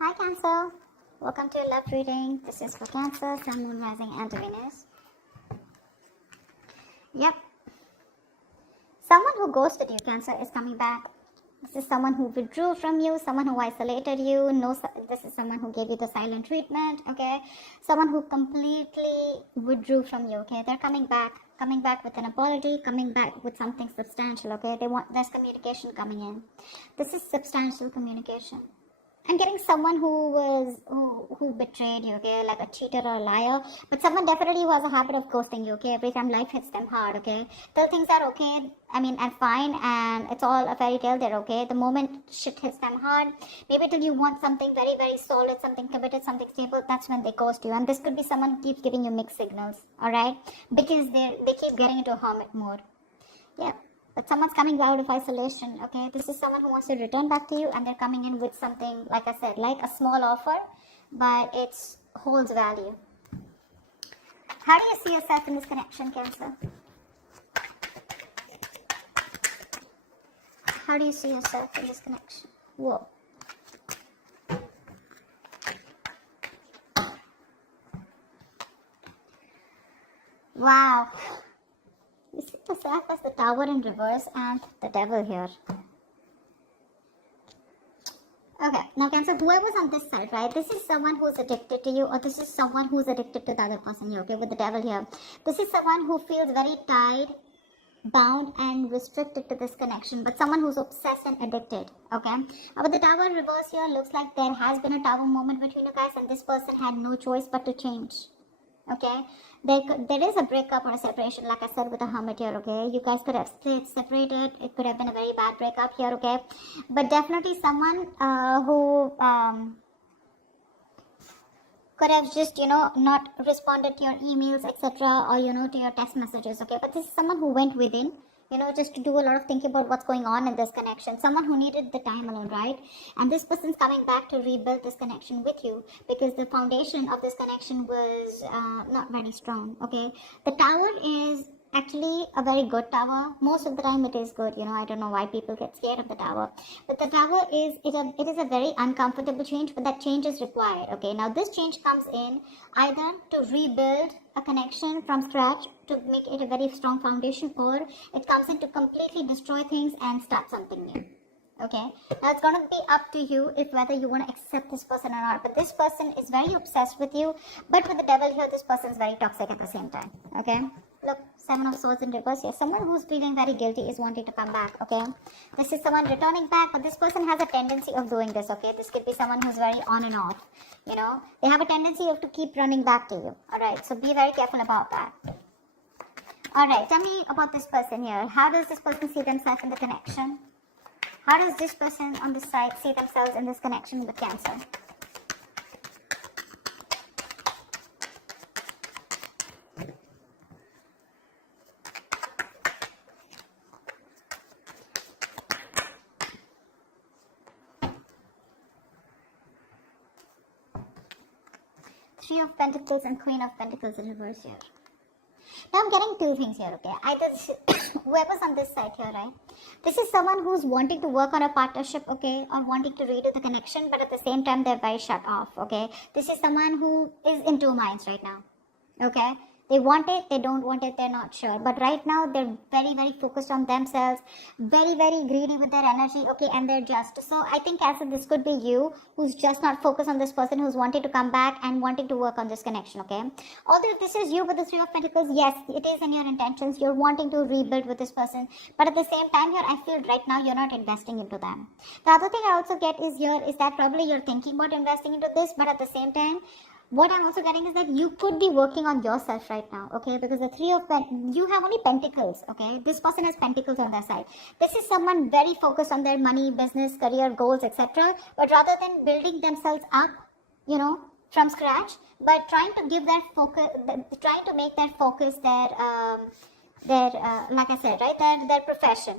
Hi Cancer, welcome to your love reading. This is for Cancer, Sun, Moon, Rising and Venus. Yep, someone who ghosted you, Cancer, is coming back. This is someone who withdrew from you, someone who isolated you. No, this is someone who gave you the silent treatment, okay? Someone who completely withdrew from you, okay? They're coming back with an apology, coming back with something substantial, okay? There's communication coming in. This is substantial communication. I'm getting someone who betrayed you, okay, like a cheater or a liar, but someone definitely who has a habit of ghosting you, okay, every time life hits them hard, okay, till things are okay, and fine, and it's all a fairy tale, they're okay. The moment shit hits them hard, maybe till you want something very, very solid, something committed, something stable, that's when they ghost you. And this could be someone who keeps giving you mixed signals, alright, because they keep getting into a hermit mode. Yeah. But someone's coming out of isolation, okay? This is someone who wants to return back to you, and they're coming in with something, like I said, like a small offer, but it holds value. How do you see yourself in this connection, Cancer? How do you see yourself in this connection? Whoa. Wow. You see yourself as the Tower in reverse and the Devil here. Okay, now Cancer, whoever's on this side, right? This is someone who's addicted to you, or this is someone who's addicted to the other person here, okay, with the Devil here. This is someone who feels very tied, bound and restricted to this connection, but someone who's obsessed and addicted, okay? But the Tower in reverse here looks like there has been a Tower moment between you guys, and this person had no choice but to change. Okay, there is a breakup or a separation, like I said, with a Hermit here, okay? You guys could have stayed separated. It could have been a very bad breakup here, okay? But definitely someone who could have just, not responded to your emails, etc., or, to your text messages, okay? But this is someone who went within, just to do a lot of thinking about what's going on in this connection. Someone who needed the time alone, right? And this person's coming back to rebuild this connection with you, because the foundation of this connection was not very strong, okay? The Tower is actually a very good tower. Most of the time it is good, I don't know why people get scared of the Tower, but the Tower is it is a very uncomfortable change, but that change is required, okay? Now this change comes in either to rebuild a connection from scratch, to make it a very strong foundation, or it comes in to completely destroy things and start something new. Okay, now it's gonna be up to you if whether you want to accept this person or not. But this person is very obsessed with you, but with the Devil here, this person is very toxic at the same time. Okay, look, Seven of Swords in reverse here. Someone who's feeling very guilty is wanting to come back. Okay, this is someone returning back, but this person has a tendency of doing this. Okay, this could be someone who's very on and off. They have a tendency of to keep running back to you. All right, so be very careful about that. All right, tell me about this person here. How does this person see themselves in the connection? How does this person on this side see themselves in this connection with Cancer? Three of Pentacles and Queen of Pentacles in reverse here. Now I'm getting two things here, okay? Either whoever's on this side here, right? This is someone who's wanting to work on a partnership, okay? Or wanting to redo the connection, but at the same time, they're very shut off, okay? This is someone who is in two minds right now, okay? They want it, they don't want it, they're not sure. But right now, they're very, very focused on themselves, very, very greedy with their energy, okay, and they're just. So I think, Cancer, this could be you who's just not focused on this person, who's wanting to come back and wanting to work on this connection, okay? Although this is you with the Three of Pentacles, yes, it is in your intentions. You're wanting to rebuild with this person. But at the same time here, I feel right now you're not investing into them. The other thing I also get is here is that probably you're thinking about investing into this, but at the same time, what I'm also getting is that you could be working on yourself right now, okay? Because the you have only Pentacles, okay? This person has Pentacles on their side. This is someone very focused on their money, business, career, goals, etc. But rather than building themselves up, from scratch, but trying to give their focus, trying to make their focus their like I said, right, their profession,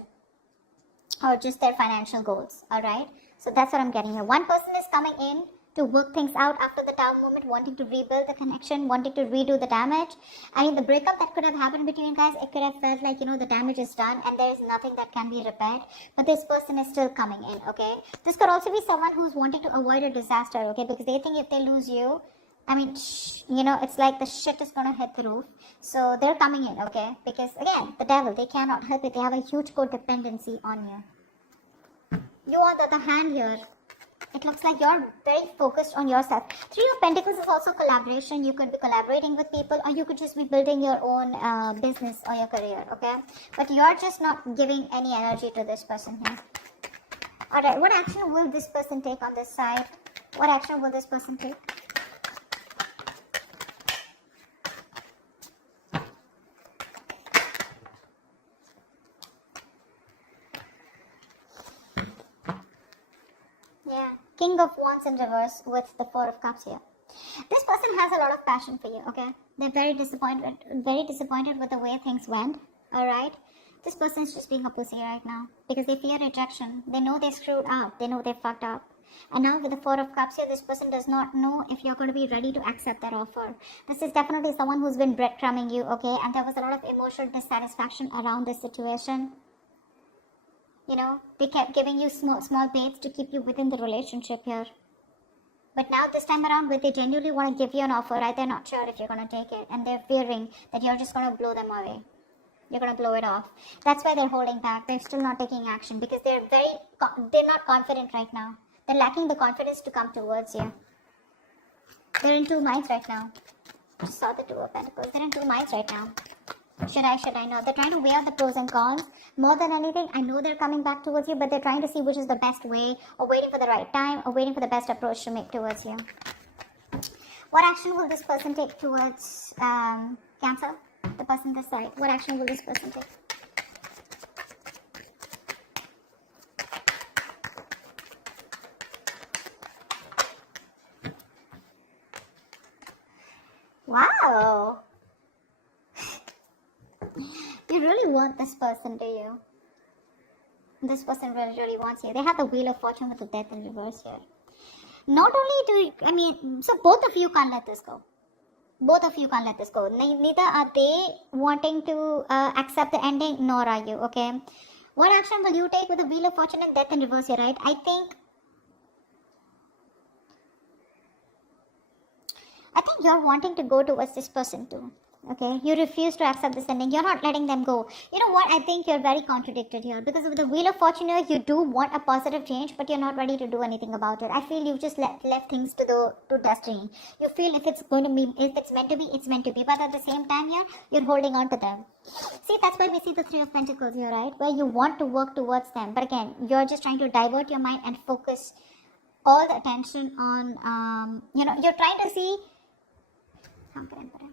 or just their financial goals, all right? So that's what I'm getting here. One person is coming in to work things out after the Tower moment, wanting to rebuild the connection, wanting to redo the damage. I mean, the breakup that could have happened between you guys, it could have felt like, the damage is done and there is nothing that can be repaired. But this person is still coming in, okay? This could also be someone who's wanting to avoid a disaster, okay? Because they think if they lose you, I mean, it's like the shit is gonna hit the roof. So they're coming in, okay? Because again, the devil, they cannot help it. They have a huge codependency on you. You, on the other hand, here, it looks like you're very focused on yourself. Three of Pentacles is also collaboration. You could be collaborating with people, or you could just be building your own business or your career, okay? But you're just not giving any energy to this person here. Alright, what action will this person take on this side? What action will this person take? Yeah, King of Wands in reverse with the Four of Cups here. This person has a lot of passion for you, okay? They're very disappointed with the way things went, alright? This person is just being a pussy right now because they fear rejection. They know they screwed up. They know they fucked up. And now with the Four of Cups here, this person does not know if you're going to be ready to accept that offer. This is definitely someone who's been breadcrumbing you, okay? And there was a lot of emotional dissatisfaction around this situation. They kept giving you small baits to keep you within the relationship here. But now this time around, where they genuinely want to give you an offer, right? They're not sure if you're going to take it. And they're fearing that you're just going to blow them away. You're going to blow it off. That's why they're holding back. They're still not taking action because they're not confident right now. They're lacking the confidence to come towards you. They're in two minds right now. I just saw the Two of Pentacles. They're in two minds right now. Should I not? They're trying to weigh out the pros and cons. More than anything, I know they're coming back towards you, but they're trying to see which is the best way, or waiting for the right time, or waiting for the best approach to make towards you. What action will this person take towards Cancer? The person this side. What action will this person take? Wow. You really want this person, do you? This person really, really wants you. They have the Wheel of Fortune with the Death in reverse here. Not only so both of you can't let this go. Both of you can't let this go. Neither are they wanting to accept the ending, nor are you, okay? What action will you take with the Wheel of Fortune and Death in reverse here, right? I think you're wanting to go towards this person too. Okay, you refuse to accept this ending. You're not letting them go. You know what? I think you're very contradicted here because with the Wheel of Fortune here, you do want a positive change, but you're not ready to do anything about it. I feel you've just left things to destiny. You feel if it's meant to be, it's meant to be. But at the same time here, you're holding on to them. See, that's why we see the Three of Pentacles here, right? Where you want to work towards them, but again, you're just trying to divert your mind and focus all the attention on, you're trying to see. How can I put it?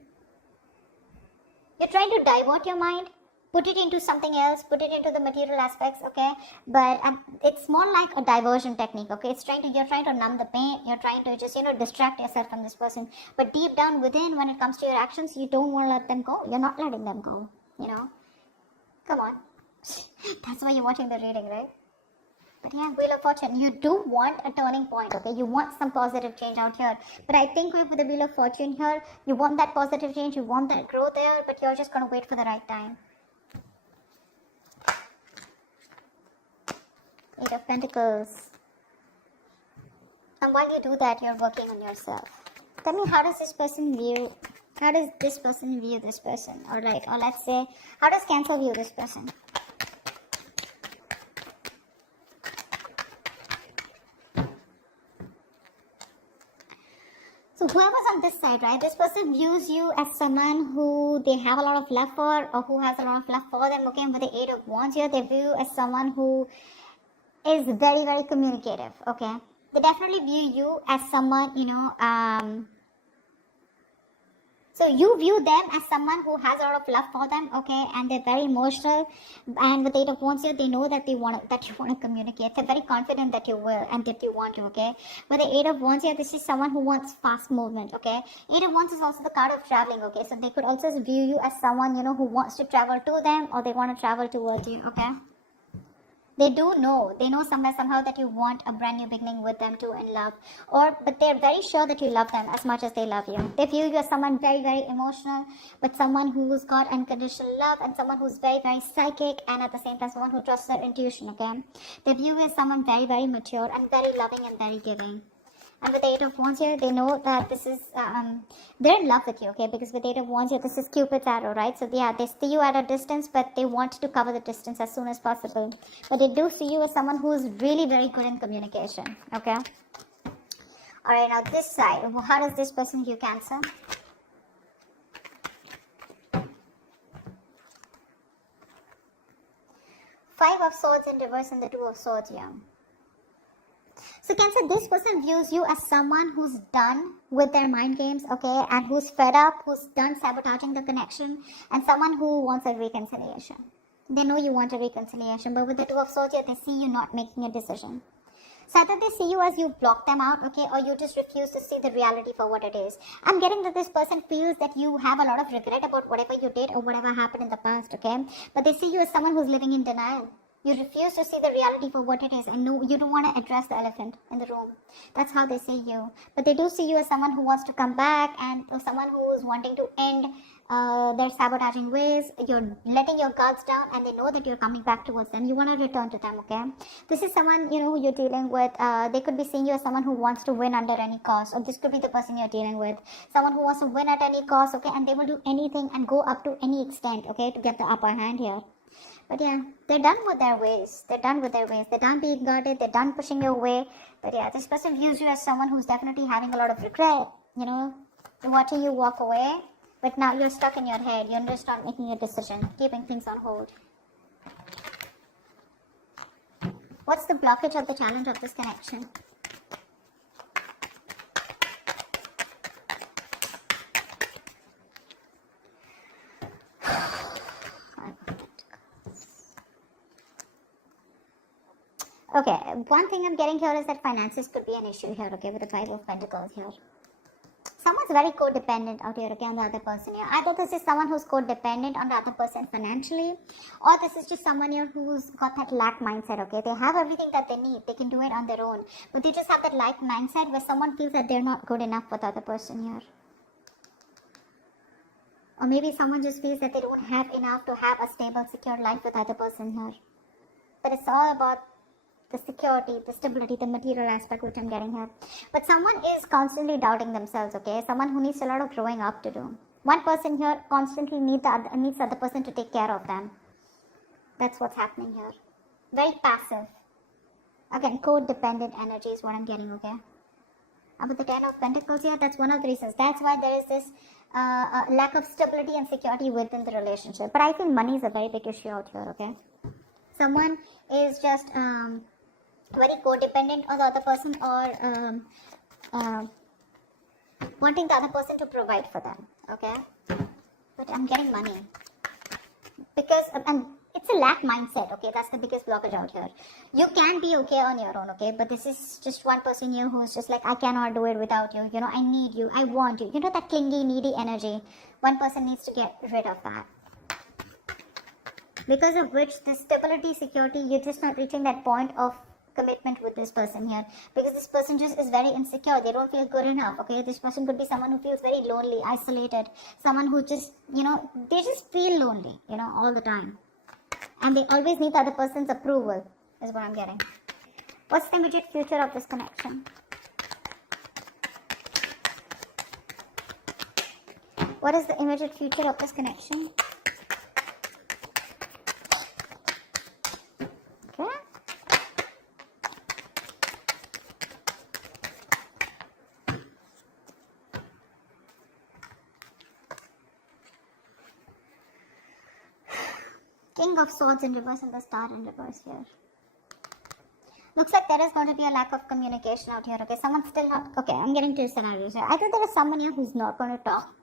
You're trying to divert your mind, put it into something else, put it into the material aspects, okay? But it's more like a diversion technique, okay? You're trying to numb the pain, you're trying to just, distract yourself from this person. But deep down within, when it comes to your actions, you don't want to let them go. You're not letting them go, Come on. That's why you're watching the reading, right? But yeah, Wheel of Fortune, you do want a turning point, okay? You want some positive change out here. But I think with the Wheel of Fortune here, you want that positive change, you want that growth there, but you're just going to wait for the right time. Eight of Pentacles. And while you do that, you're working on yourself. Tell me, how does this person view this person? Alright, or let's say, how does Cancer view this person? So whoever's on this side, right, this person views you as someone who they have a lot of love for, or who has a lot of love for them, okay? And with the Eight of Wands here, they view you as someone who is very, very communicative, okay? They definitely view you as someone, so you view them as someone who has a lot of love for them, okay, and they're very emotional. And with Eight of Wands here, they know that you want to communicate. They're very confident that you will and that you want to, okay. With the Eight of Wands here, this is someone who wants fast movement, okay. Eight of Wands is also the card of traveling, okay. So they could also view you as someone, who wants to travel to them, or they want to travel towards you, okay. They do know. They know somewhere, somehow that you want a brand new beginning with them too in love. But they're very sure that you love them as much as they love you. They view you as someone very, very emotional, but someone who's got unconditional love, and someone who's very, very psychic, and at the same time someone who trusts their intuition, okay? They view you as someone very, very mature and very loving and very giving. And with the Eight of Wands here, they know that this is, they're in love with you, okay? Because with the Eight of Wands here, this is Cupid's arrow, right? So yeah, they see you at a distance, but they want to cover the distance as soon as possible. But they do see you as someone who is really very good in communication, okay? Alright, now this side, how does this person view Cancer? Five of Swords in reverse and the Two of Swords here. So Cancer, this person views you as someone who's done with their mind games, okay, and who's fed up, who's done sabotaging the connection, and someone who wants a reconciliation. They know you want a reconciliation, but with the Two of Swords here, they see you not making a decision. So either they see you as you block them out, okay, or you just refuse to see the reality for what it is. I'm getting that this person feels that you have a lot of regret about whatever you did or whatever happened in the past, okay, but they see you as someone who's living in denial. You refuse to see the reality for what it is, and no, you don't want to address the elephant in the room. That's how they see you. But they do see you as someone who wants to come back, and someone who is wanting to end their sabotaging ways. You're letting your guards down, and they know that you're coming back towards them. You want to return to them, okay? This is someone, you know, who you're dealing with. They could be seeing you as someone who wants to win under any cost, or this could be the person you're dealing with. Someone who wants to win at any cost, okay? And they will do anything and go up to any extent, okay, to get the upper hand here. But yeah, they're done with their ways. They're done with their ways. They're done being guarded. They're done pushing you away. But yeah, this person views you as someone who's definitely having a lot of regret, you know, watching you walk away. But now you're stuck in your head. You're just not making a decision, keeping things on hold. What's the blockage or the challenge of this connection? Okay, one thing I'm getting here is that finances could be an issue here, okay, with the Five of Pentacles here. Someone's very codependent out here, okay, on the other person here. Either this is someone who's codependent on the other person financially, or this is just someone here who's got that lack mindset, okay. They have everything that they need. They can do it on their own. But they just have that lack mindset where someone feels that they're not good enough for the other person here. Or maybe someone just feels that they don't have enough to have a stable, secure life with the other person here. But it's all about the security, the stability, the material aspect which I'm getting here. But someone is constantly doubting themselves, okay? Someone who needs a lot of growing up to do. One person here constantly needs the other person to take care of them. That's what's happening here. Very passive. Again, codependent energy is what I'm getting, okay? With the Ten of Pentacles here, that's one of the reasons. That's why there is this lack of stability and security within the relationship. But I think money is a very big issue out here, okay? Someone is just very codependent on the other person, or wanting the other person to provide for them, okay? But I'm getting money because and it's a lack mindset, okay? That's the biggest blockage out here. You can be okay on your own, okay? But this is just one person here who's just like, I cannot do it without you, you know, I need you, I want you, you know, that clingy, needy energy. One person needs to get rid of that. Because of which the stability, security, you're just not reaching that point of commitment with this person here. Because this person just is very insecure. They don't feel good enough, okay? This person could be someone who feels very lonely, isolated. Someone who just, you know, they just feel lonely, you know, all the time. And they always need the other person's approval, is what I'm getting. What's the immediate future of this connection? What is the immediate future of this connection? King of Swords in reverse and the Star in reverse here. Looks like there is going to be a lack of communication out here, okay? Someone's still not... Okay, I'm getting two scenarios here. Either there is someone here who's not going to talk,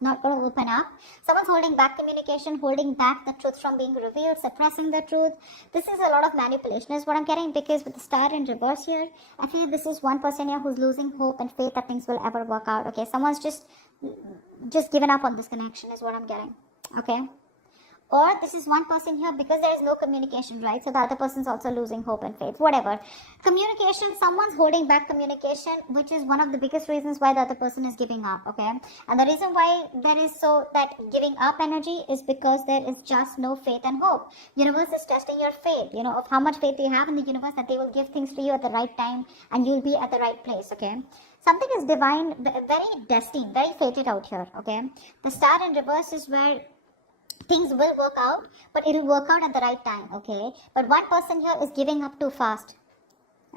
not going to open up. Someone's holding back communication, holding back the truth from being revealed, suppressing the truth. This is a lot of manipulation is what I'm getting, because with the Star in reverse here, I feel this is one person here who's losing hope and faith that things will ever work out, okay? Someone's just given up on this connection is what I'm getting, okay? Or this is one person here because there is no communication, right? So the other person's also losing hope and faith, whatever. Communication, someone's holding back communication, which is one of the biggest reasons why the other person is giving up, okay? And the reason why there is so that giving up energy is because there is just no faith and hope. Universe is testing your faith, of how much faith you have in the universe that they will give things to you at the right time and you'll be at the right place, okay? Something is divine, very destined, very fated out here, okay? The star in reverse is where things will work out, but it'll work out at the right time, okay? But one person here is giving up too fast,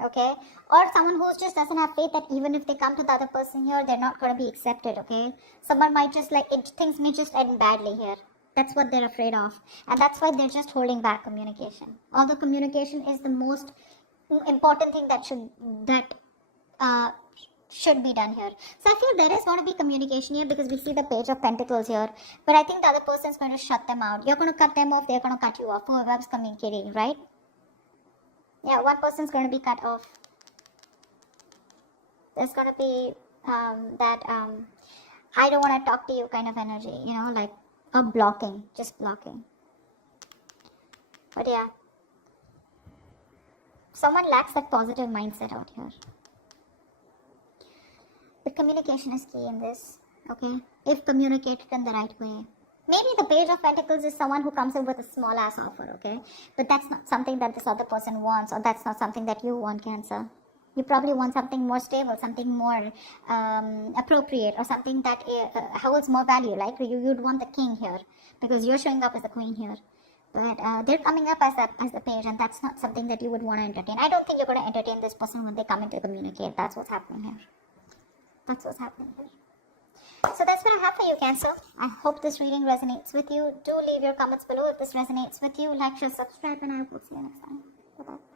okay? Or someone who just doesn't have faith that even if they come to the other person here, they're not going to be accepted, okay? Someone might just things may just end badly here. That's what they're afraid of. And that's why they're just holding back communication. Although communication is the most important thing that should be done here. So I feel there is going to be communication here because we see the Page of Pentacles here. But I think the other person is going to shut them out. You're going to cut them off, they're going to cut you off. Whoever's communicating, right? Yeah, one person's going to be cut off. There's going to be I don't want to talk to you kind of energy, like a blocking, just blocking. But yeah, someone lacks that positive mindset out here. But communication is key in this, okay? If communicated in the right way. Maybe the Page of Pentacles is someone who comes in with a small ass offer, okay? But that's not something that this other person wants, or that's not something that you want, Cancer. You probably want something more stable, something more appropriate, or something that holds more value. Like you'd want the king here, because you're showing up as the queen here. But they're coming up as the page, and that's not something that you would want to entertain. I don't think you're going to entertain this person when they come in to communicate. That's what's happening here. That's what's happening here. So that's what I have for you, Cancer. I hope this reading resonates with you. Do leave your comments below if this resonates with you. Like, share, subscribe, and I will see you next time. Bye-bye.